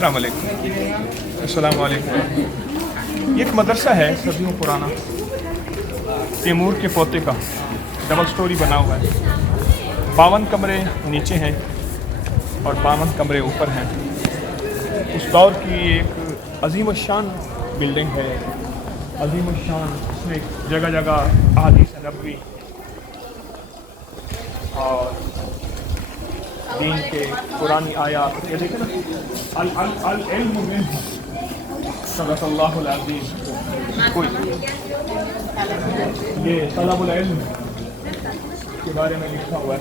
अस्सलाम वालेकुम। अस्सलाम वालेकुम। ये एक मदरसा है सदियों पुराना, तैमूर के पोते का, डबल स्टोरी बना हुआ है। 52 कमरे नीचे हैं और 52 कमरे ऊपर हैं। उस दौर की एक अजीम शान बिल्डिंग है, अजीम शान। इसमें जगह जगह अहादीस नबवी और दीन के पुरानी आयात, ये देखें ना, अल इल्म मिन्हु सल्लल्लाहु अलैहि वसल्लम, कोई ये तलबुल इल्म के बारे में लिखा हुआ है।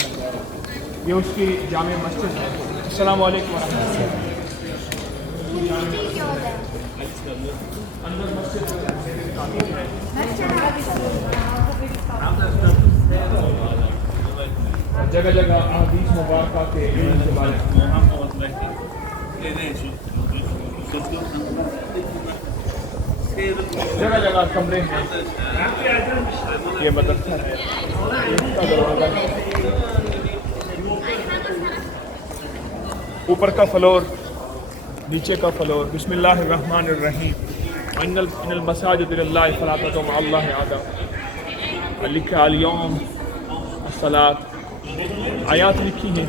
ये उसकी जामे मस्जिद है। अस्सलाम वालेकुम वरहमतुल्लाह। अंदर मस्जिद है। जगह जगह अहदीस मुबारक के इल्म के बारे में, जगह जगह कमरे हैं। ये मदरसा है, इसका दरवाज़ा है, ऊपर का फ्लोर, नीचे का फ्लोर। बिस्मिल्लाहिर्रहमानिर्रहीम। इन्नल मसाजिद लिल्लाहि फला तदउ मअल्लाहि अहदा, लिखा अल-यौम अस्सलात, आयात लिखी है।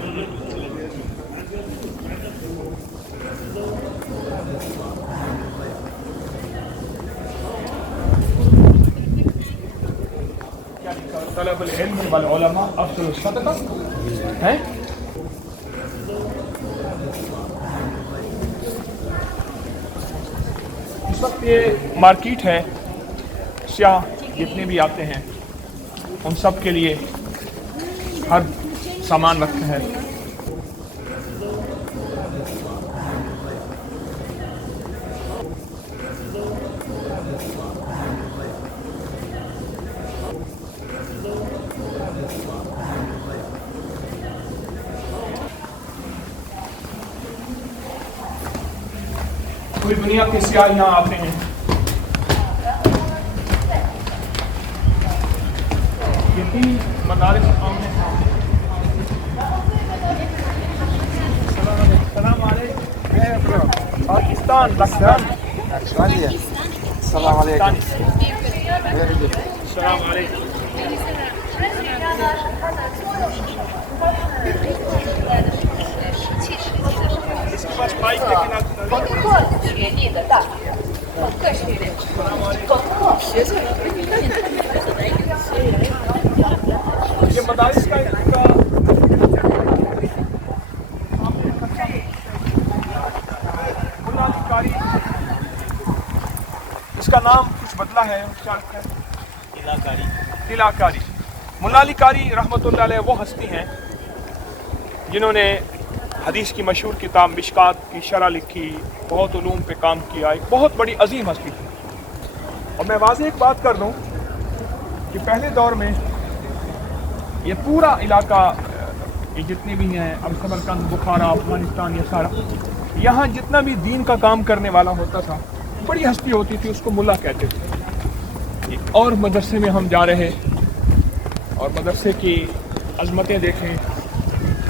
तलबुल इल्म वल उलमा अफज़लुस सदक़ा है। इस वक्त ये मार्केट है, सियाह जितने भी आते हैं उन सब के लिए हर सामान रखा है। पूरी दुनिया के सियाह यहाँ आते हैं। ये 3 मदारिस आमने सामने। सलाम अलैकुम। पाकिस्तान, लखनऊ। सलाम अलैकुम। सलाम अलैकुम। इसके पास माइक लेकिन आप ये मदारिस का मुल्लाकारी, इसका नाम कुछ बदला है, क्या रखा है? तिलाकारी। मुल्ला अली कारी रहमतुल्लाह अलैह वो हस्ती हैं जिन्होंने हदीस की मशहूर किताब मिशकात की शरह लिखी, बहुत उलूम पे काम किया, एक बहुत बड़ी अजीम हस्ती थी। और मैं वाज़ेह एक बात कर दूं कि पहले दौर में ये पूरा इलाका, ये जितने भी हैं, अब समरकंद, बुखारा, अफगानिस्तान, ये सारा, यहाँ जितना भी दीन का काम करने वाला होता था, बड़ी हस्ती होती थी, उसको मुल्ला कहते थे। और मदरसे में हम जा रहे और मदरसे की अजमतें देखें,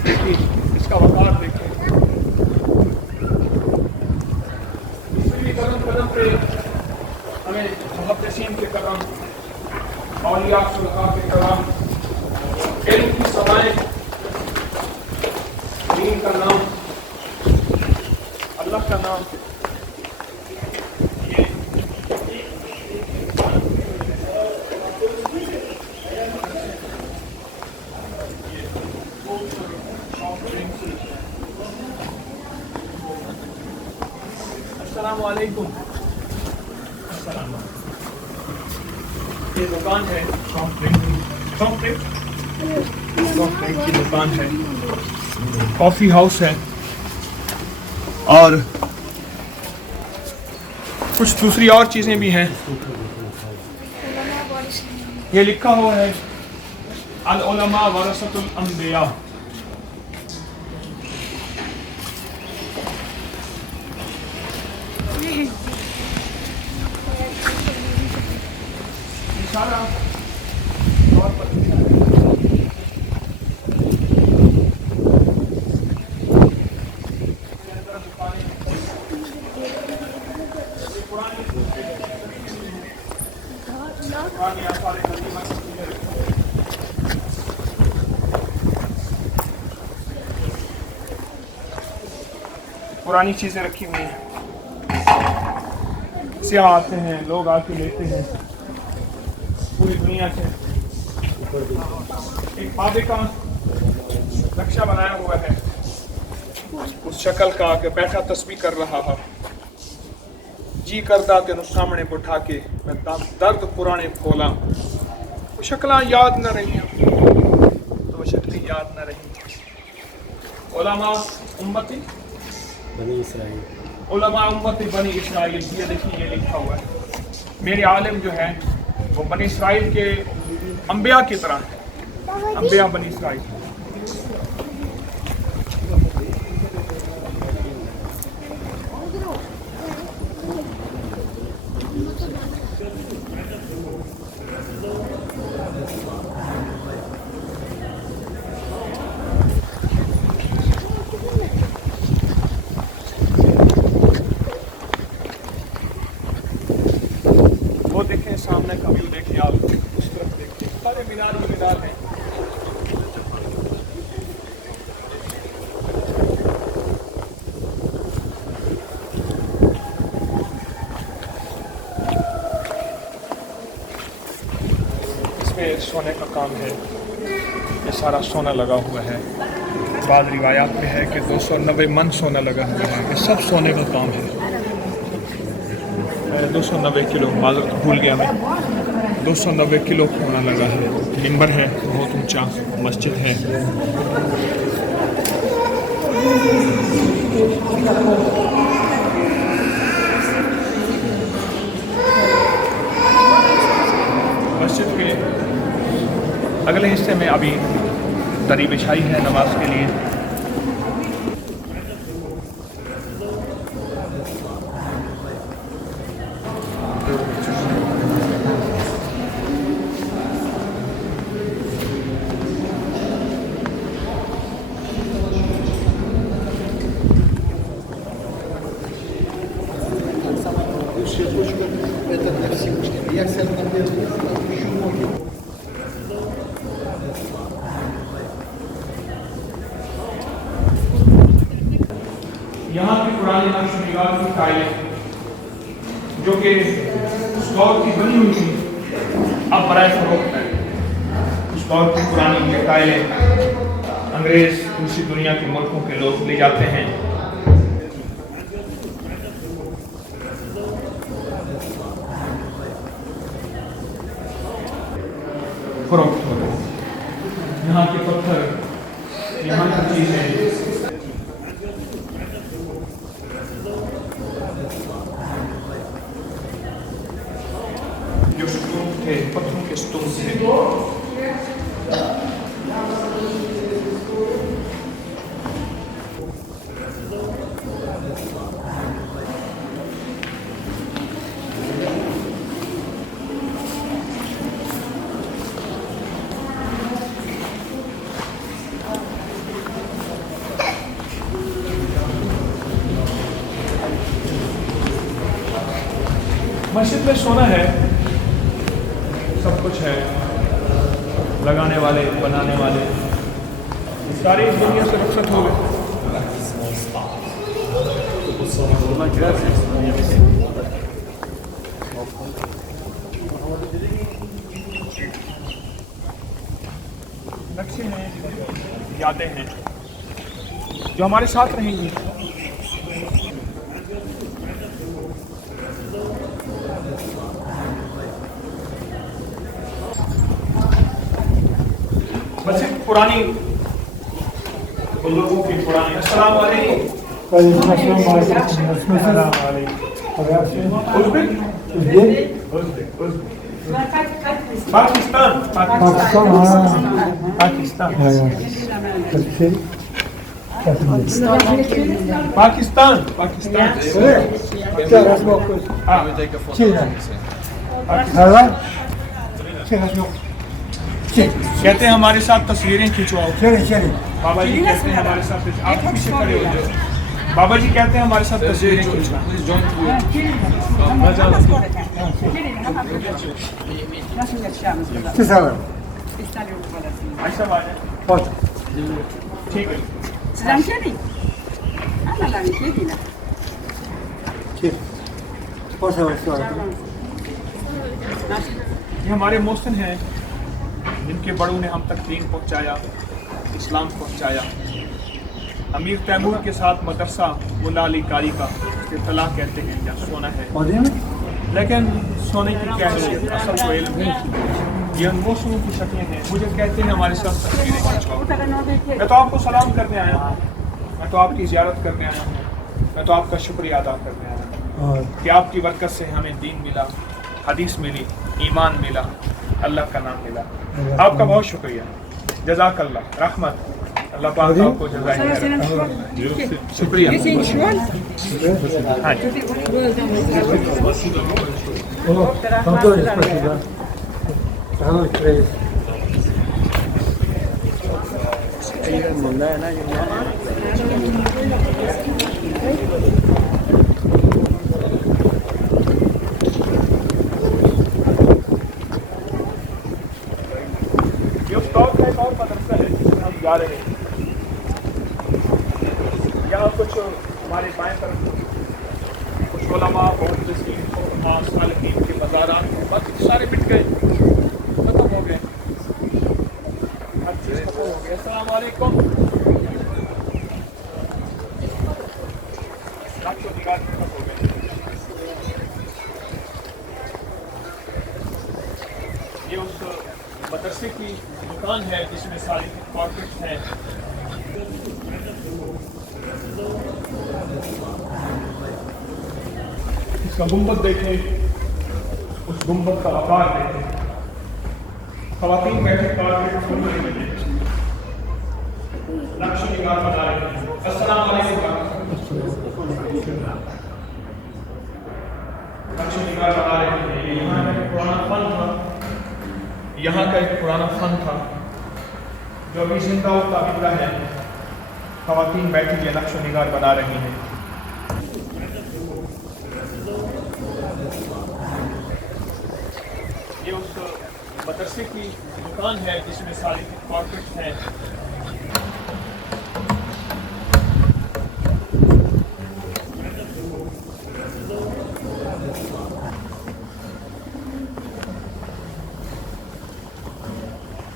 देखिए इसका वक़ार देखें। कदम कदम पे हमें मुहद्दिसीन के कदम, औलिया सुलहा के कदम, इल्म की सवाएं, दीन का नाम, अल्लाह का नाम, अस्सलाम वालेकुम। ये दुकान है, सॉफ्ट ड्रिंक की दुकान है, कॉफ़ी हाउस है और कुछ दूसरी और चीज़ें भी हैं। ये लिखा हुआ है अल उलमा वरसतुल अंबिया। सारा और पुरानी चीज़ें रखी हुई हैं। सियाह आते हैं, लोग आके लेते हैं पूरी दुनिया से। एक बाबे का नक्शा बनाया हुआ है उस शक्ल का कि बैठा तस्बीह कर रहा है। जी करदा तेनू सामने बिठा के मैं दर्द पुराने खोला। वो शक्लां याद न रही, तो वो शक्लें याद न रही। उलमा उम्मती बनी इसराइल, उलमा उम्मती बनी इसराइल, ये देखिए ये लिखा हुआ है। मेरे आलिम जो है वो बनी इसराइल के अंबिया की तरह है, अंबिया बनी इसराइल। वो देखें सामने का व्यू देखें, आप उस तरफ देखें, सारे मीनार ही मीनार हैं। इसमें सोने का काम है, ये सारा सोना लगा हुआ है। बाद रिवायात में है कि 290 मन सोना लगा हुआ है। ये सब सोने का काम है। 290 किलो, माज़रत भूल गया मैं, 290 किलो सोना लगा है। मिंबर है बहुत ऊंचा, मस्जिद है। मस्जिद के अगले हिस्से में अभी दरी बिछाई है नमाज के लिए। Это для Всевышнего. Я сяду на первый место, еще ноги. यहाँ की पुरानी नक्शा की टाइलें जो कि उस दौर की बनी हुई थी, अब बराए फरोख्त है। उस दौर की पुरानी ये टाइलें अंग्रेज दूसरी दुनिया के मुल्कों के लोग ले जाते हैं, फरोख्त होते हैं। यहाँ के पत्थर, यहाँ की चीज़ें जो स्तूप थे, पत्थरों के स्तूप थे। मस्जिद में सोना है, सब कुछ है, लगाने वाले, बनाने वाले, सारी इस दुनिया से रुखसत हो गए। नक्शे हैं, यादें हैं जो हमारे साथ रहेंगी। मस्जिद पुरानी लोगों की पुरानी। अस्सलाम वालेकुम। पाकिस्तान पाकिस्तान पाकिस्तान पाकिस्तान कहते हैं हमारे साथ तस्वीरें खिंचवाओ। बाबा जी कहते हैं हमारे साथ, आप पीछे खड़े हो जाओ। बाबा जी कहते हैं हमारे साथ तस्वीरें खिंचवाओ। ऐसा बात है, ठीक है। ٹھیک بہت سارا یہ ہمارے محسن ہیں جن کے بڑوں نے ہم تک دین پہنچایا، اسلام پہنچایا۔ امیر تیمور کے ساتھ مدرسہ ملا علی قاری کا افتتاح کہتے ہیں یا سونا ہے، لیکن سونے کی کیا حیثیت، اصل کو علم نہیں۔ یہ ان موسموں کی شکلیں ہیں، مجھے کہتے ہیں ہمارے ساتھ تصویریں کھینچواؤ۔ میں تو آپ کو سلام کرنے آیا ہوں، میں تو آپ کی زیارت کرنے آیا ہوں، میں تو آپ کا شکریہ ادا کرنے آیا ہوں کہ آپ کی برکت سے ہمیں دین ملا، حدیث ملی، ایمان ملا، اللہ کا نام ملا۔ آپ کا بہت شکریہ، جزاک اللہ، رحمت اللہ پاک آپ کو جزائے خیر۔ شکریہ۔ ہاں جی۔ یہ اسٹاک کا ایک اور مدرسہ ہے جس میں ہم جا رہے ہیں۔ یہاں کچھ ہمارے بائیں طرف کچھ علماء اور صالحین کے مزارات باقی سارے مٹ گئے، ختم ہو گئے، ہر چیز ختم ہو گئی۔ السلام علیکم۔ ختم ہو گئے۔ یہ اس مدرسے کی دکان ہے جس میں ساری کارپیٹس ہیں۔ اس کا گنبد دیکھیں، اس گنبد کا آکار دیکھیں، خواتین بیٹھے کارپیٹ کھول رہی ہیں، نقش و نگار بنا رہے ہیں۔ السلام علیکم۔ نقش و نگار بنا رہے ہیں۔ یہاں کا ایک پرانا فن تھا، یہاں کا ایک پرانا فن تھا جو ابھی زندہ و تابندہ ہے۔ خواتین بیٹھی یہ نقش و نگار بنا رہی ہیں۔ یہ اس مدرسے کی دکان ہے جس میں ساری کارپیٹس ہیں۔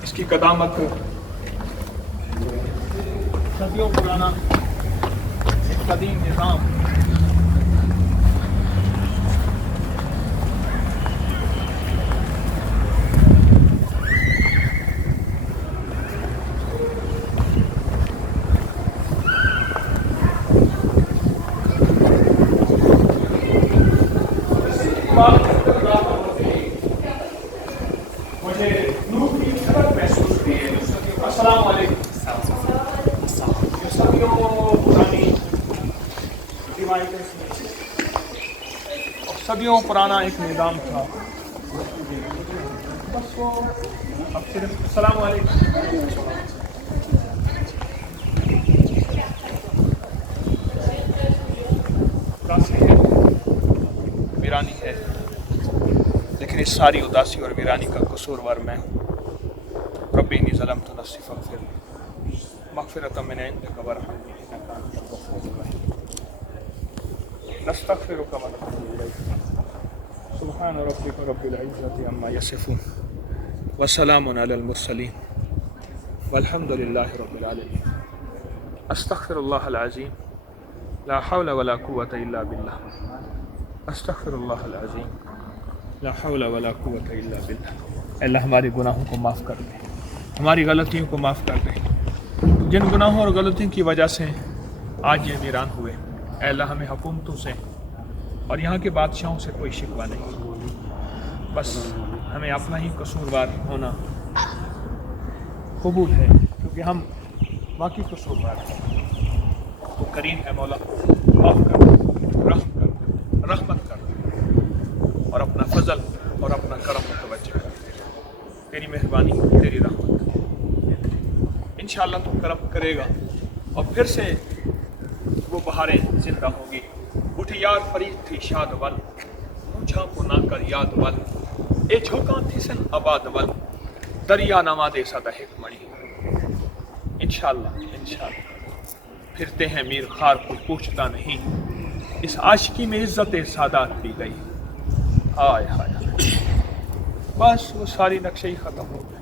اس کی قدامت صدیوں پرانا ایک قدیم نظام، مجھے نور کی جھلک محسوس ہوئی ہے۔ السلام علیکم۔ یہ صدیوں پرانی روایتیں اور صدیوں پرانا ایک نظام تھا، بس وہ اب صرف السلام علیکم۔ ویرانی ہے، لیکن اس ساری اداسی اور ویرانی کا قصوروار میں ہوں۔ ربی انی ظلمت نفسی فاغفر لی مغفرۃ من عندک وارحمنی انک انت الغفور الرحیم۔ نستغفرک ونتوب الیک۔ سبحان ربک رب العزۃ عما یصفون وسلام علی المرسلین والحمد للہ رب العالمین۔ استغفر اللہ العظیم، لا حول ولا قوة الا باللہ۔ استغفر اللہ العظیم، لا حول ولا قوة الا باللہ۔ اللہ ہمارے گناہوں کو معاف کر دے، ہماری غلطیوں کو معاف کر دے۔ جن گناہوں اور غلطیوں کی وجہ سے آج یہ ویران ہوئے، اے اللہ ہمیں حکومتوں سے اور یہاں کے بادشاہوں سے کوئی شکوہ نہیں، بس ہمیں اپنا ہی قصوروار ہونا قبول ہے، کیونکہ ہم باقی قصوروار ہیں۔ تو کریم ہے مولا، معاف کر دے، رحم کر دے، رحمت کر دے، اور اپنا فضل اور اپنا کرم متوجہ کر دے۔ تیری مہربانی، تیری رحمت، انشاءاللہ تو کرم کرے گا اور پھر سے وہ بہاریں زندہ ہوگی۔ اٹھ یار فرید تھی شاد ول، مجھا کو نہ کر یاد ول، اے جھوکاں تھی سن آباد ول، دریا نما دے سدا حکمڑی۔ انشاءاللہ پھرتے ہیں میر خار کو پوچھتا نہیں، اس عاشقی میں عزت سادات دی گئی. ہائے ہائے بس وہ ساری نقشے ہی ختم ہو گئے.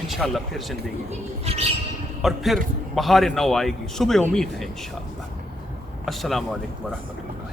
انشاءاللہ پھر زندگی ہوگی اور پھر بہار نو آئے گی. صبح امید ہے انشاءاللہ. السلام علیکم ورحمۃ اللہ.